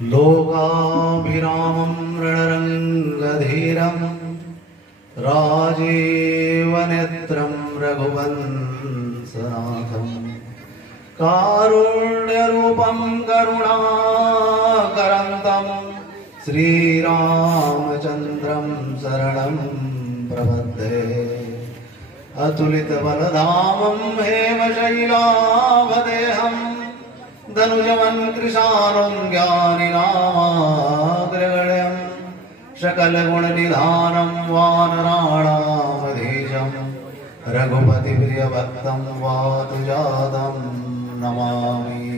लोकाभिरामं रणरङ्गधीरं राजीवनेत्रं रघुवंशनाथं कारुण्यरूपं करुणाकरन्तं श्रीरामचन्द्रं शरणं प्रपद्ये। अतुलितबलधामं हेमशैलाभदेहं धनुजवन् कृशानं ज्ञानिनामाग्रगण्यं सकलगुणनिधानं वानराणामधीशं रघुपतिप्रियभक्तं वातुजातं नमामि।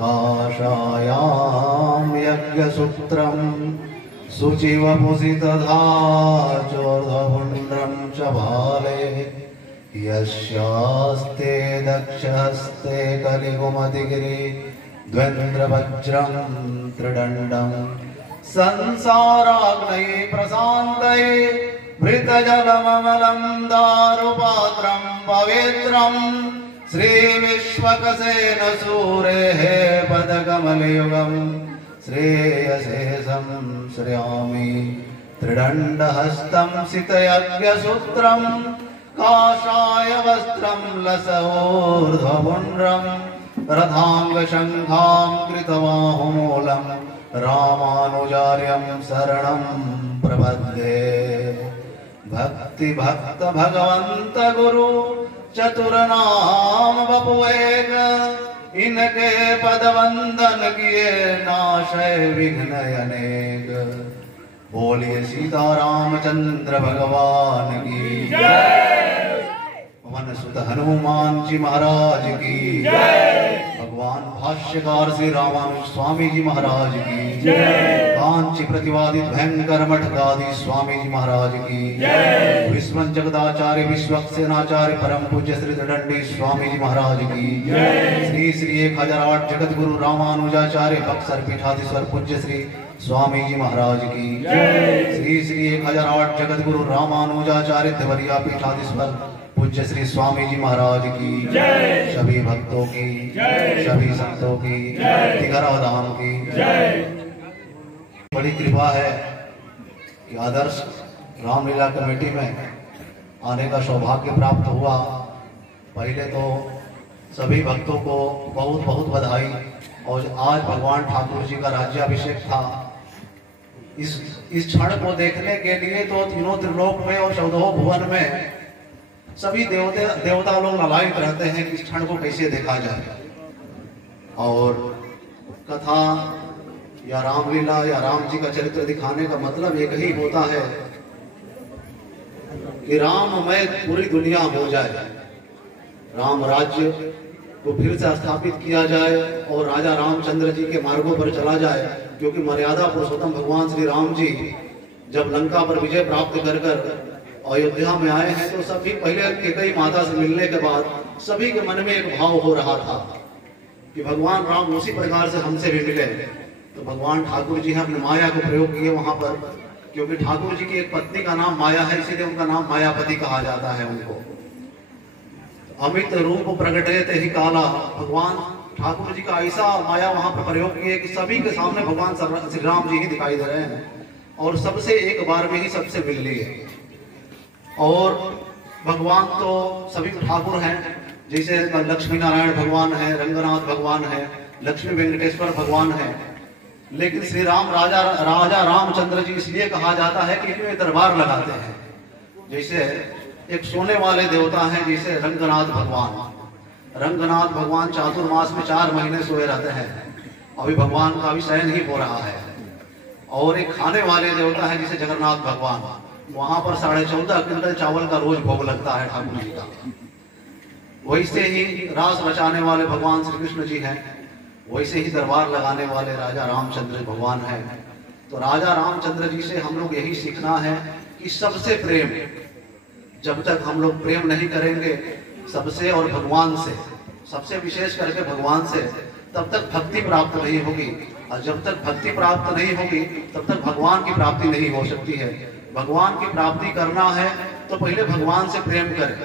काषायां यज्ञसूत्रं शुचिवपुषि तथा चोर्ध्वपुण्ड्रं च भाले यस्यास्ते दक्षहस्ते कलिकुमतिगिरि द्वेन्द्रवज्रं त्रिदण्डं संसाराग्नये प्रशान्तये मृतजलममलं दारुपात्रं पवित्रं श्रीविश्वकसेन सूरेः पदकमलयुगं श्रेयसेशं श्रयामि। त्रिदण्डहस्तं सितयज्ञसूत्रं काषाय वस्त्रं लसवोर्ध्वपुण्ड्रं रथाङ्गशङ्खां कृतबाहुमूलं रामानुजार्यं शरणं प्रपद्ये। भक्तिभक्त भगवन्त गुरु चतुरनाम बपुएक इनके पदवंदन किए नाशय विघ्न अनेक। बोलिए सीतारामचंद्र भगवान की जय। पवन सुत हनुमान जी महाराज की जय। भगवान भाष्यकार श्री रामानुज स्वामी जी महाराज की जय। कांची प्रतिवादित भयंकर मठगादी स्वामी जी महाराज की जय। विश्व जगदाचार्य विश्वक्सेनाचार्य परम पूज्य श्री दंडी स्वामी जी महाराज की जय। श्री श्री 1008 जगत गुरु रामानुजाचार्य बक्सर पीठाधीश्वर पूज्य श्री स्वामी जी महाराज की जय। श्री श्री 1008 जगत गुरु रामानुजाचार्य देवरिया पीठाधीश्वर पूज्य श्री स्वामी जी महाराज की जय। सभी भक्तों की जय, सभी संतों की जय, तिघरा धाम की जय। बड़ी कृपा है कि आदर्श रामलीला कमेटी में आने का सौभाग्य प्राप्त हुआ। पहले तो सभी भक्तों को बहुत बहुत बधाई। और आज भगवान ठाकुर जी का राज्याभिषेक था। इस क्षण को देखने के लिए तो तीनों त्रिलोक में और 14 भुवन में सभी देवता लोग ललायित रहते हैं कि इस क्षण को कैसे देखा जाए। और कथा या रामलीला या राम जी का चरित्र दिखाने का मतलब एक ही होता है कि राममय पूरी दुनिया हो जाए, राम राज्य को फिर से स्थापित किया जाए और राजा रामचंद्र जी के मार्गों पर चला जाए। क्योंकि मर्यादा पुरुषोत्तम भगवान श्री राम जी जब लंका पर विजय प्राप्त कर अयोध्या में आए हैं तो सभी पहले कैकेयी माता से मिलने के बाद सभी के मन में एक भाव हो रहा था कि भगवान राम उसी प्रकार से हमसे भी मिले। तो भगवान ठाकुर जी अपने माया को प्रयोग किए वहां पर। क्योंकि ठाकुर जी की एक पत्नी का नाम माया है, इसीलिए उनका नाम मायापति कहा जाता है उनको। अमित रूप प्रगटे ते ही काला, भगवान ठाकुर जी का ऐसा माया वहां पर प्रयोग किए कि सभी के सामने भगवान श्री राम जी ही दिखाई दे रहे हैं और सबसे एक बार में ही सबसे मिल लिए। और भगवान तो सभी ठाकुर हैं, जैसे लक्ष्मी नारायण भगवान है, रंगनाथ भगवान है, लक्ष्मी वेंकटेश्वर भगवान है। लेकिन श्री राम राजा रामचंद्र जी इसलिए कहा जाता है कि इनमें दरबार लगाते हैं। जैसे एक सोने वाले देवता हैं, जैसे रंगनाथ भगवान। रंगनाथ भगवान चातुर्मास में 4 महीने सोए रहते हैं। अभी भगवान का भी शयन ही हो रहा है। और एक खाने वाले देवता है जैसे जगन्नाथ भगवान, वहां पर 14.5 क्विंटल चावल का रोज भोग लगता है ठाकुर जी का। वैसे ही रास रचाने वाले भगवान श्री कृष्ण जी हैं, वैसे ही दरबार लगाने वाले राजा रामचंद्र भगवान हैं। तो राजा रामचंद्र जी से हम लोग यही सीखना है कि सबसे प्रेम, जब तक हम लोग प्रेम नहीं करेंगे सबसे और भगवान से, सबसे विशेष करके भगवान से, तब तक भक्ति प्राप्त नहीं होगी। और जब तक भक्ति प्राप्त नहीं होगी तब तक भगवान की प्राप्ति नहीं हो सकती है। भगवान की प्राप्ति करना है तो पहले भगवान से प्रेम करें।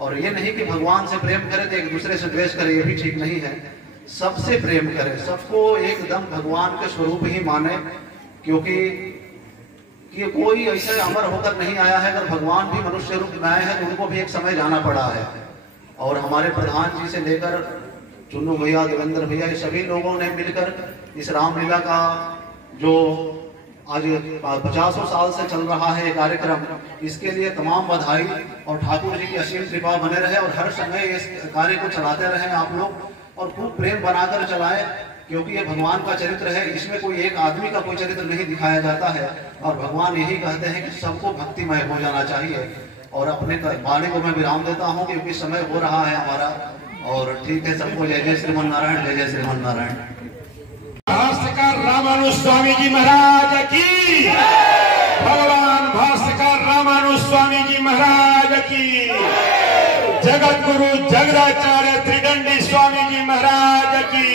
और ये नहीं कि भगवान से प्रेम करें तो एक दूसरे से द्वेष करें, ये भी ठीक नहीं है। सबसे प्रेम करें, सबको एकदम भगवान के स्वरूप ही माने, क्योंकि कि कोई ऐसे अमर होकर नहीं आया है। अगर भगवान भी मनुष्य रूप में आए हैं तो उनको भी एक समय जाना पड़ा है। और हमारे प्रधान जी से लेकर चुन्नू भैया, देवेंद्र भैया, ये सभी लोगों ने मिलकर इस रामलीला का जो आज 50 साल से चल रहा है ये कार्यक्रम, इसके लिए तमाम बधाई। और ठाकुर जी की असीम कृपा बने रहे और हर समय इस कार्य को चलाते रहे आप लोग, और खूब प्रेम बनाकर चलाएं, क्योंकि ये भगवान का चरित्र है। इसमें कोई एक आदमी का कोई चरित्र नहीं दिखाया जाता है, और भगवान यही कहते हैं कि सबको भक्तिमय हो जाना चाहिए। और अपने वाणी को मैं विराम देता हूँ, क्योंकि समय हो रहा है हमारा। और ठीक है, सबको जय जय श्रीमन नारायण, जय जय श्रीमन नारायण। भाष्यकार रामानुज स्वामी जी महाराज की, भगवान भाष्यकार रामानुज स्वामी जी महाराज की, जगत गुरु जगदाचार्य त्रिदंडी स्वामी जी महाराज की,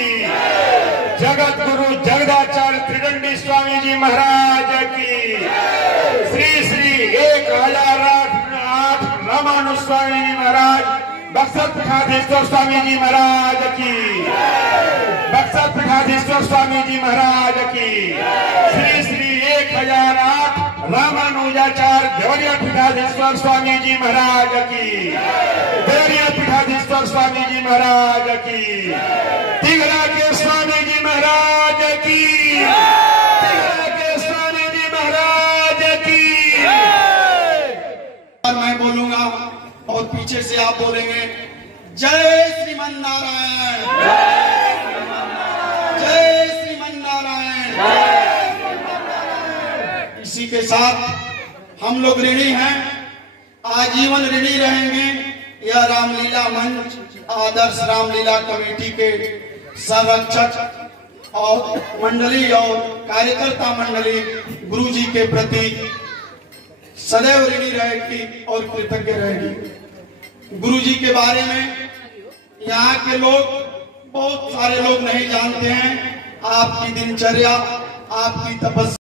जगत गुरु जगदाचार्य त्रिदंडी स्वामी जी महाराज की, श्री श्री 1008 रामानुज स्वामी जी महाराज, बक्सर पीठाधीश्वर स्वामी जी महाराज की, बक्सर पीठाधीश्वर स्वामी जी महाराज की, श्री श्री 1008 रामानुजाचार्य देवरिया पीठाधीश्वर स्वामी जी महाराज की, देवरिया पीठाधीश्वर स्वामी जी महाराज की, तिगरा के स्वामी जी महाराज की, तिगरा के स्वामी जी महाराज की। मैं बोलूंगा और पीछे से आप बोलेंगे जय श्रीमन नारायण, जय श्रीमन नारायण। इसी के साथ हम लोग ऋणी हैं, आजीवन ऋणी रहेंगे। यह रामलीला मंच आदर्श रामलीला कमेटी के संरक्षक और मंडली और कार्यकर्ता मंडली गुरु जी के प्रति सदैव ऋणी रहेगी और कृतज्ञ रहेगी। गुरु जी के बारे में यहाँ के लोग, बहुत सारे लोग नहीं जानते हैं। आपकी दिनचर्या, आपकी तपस्या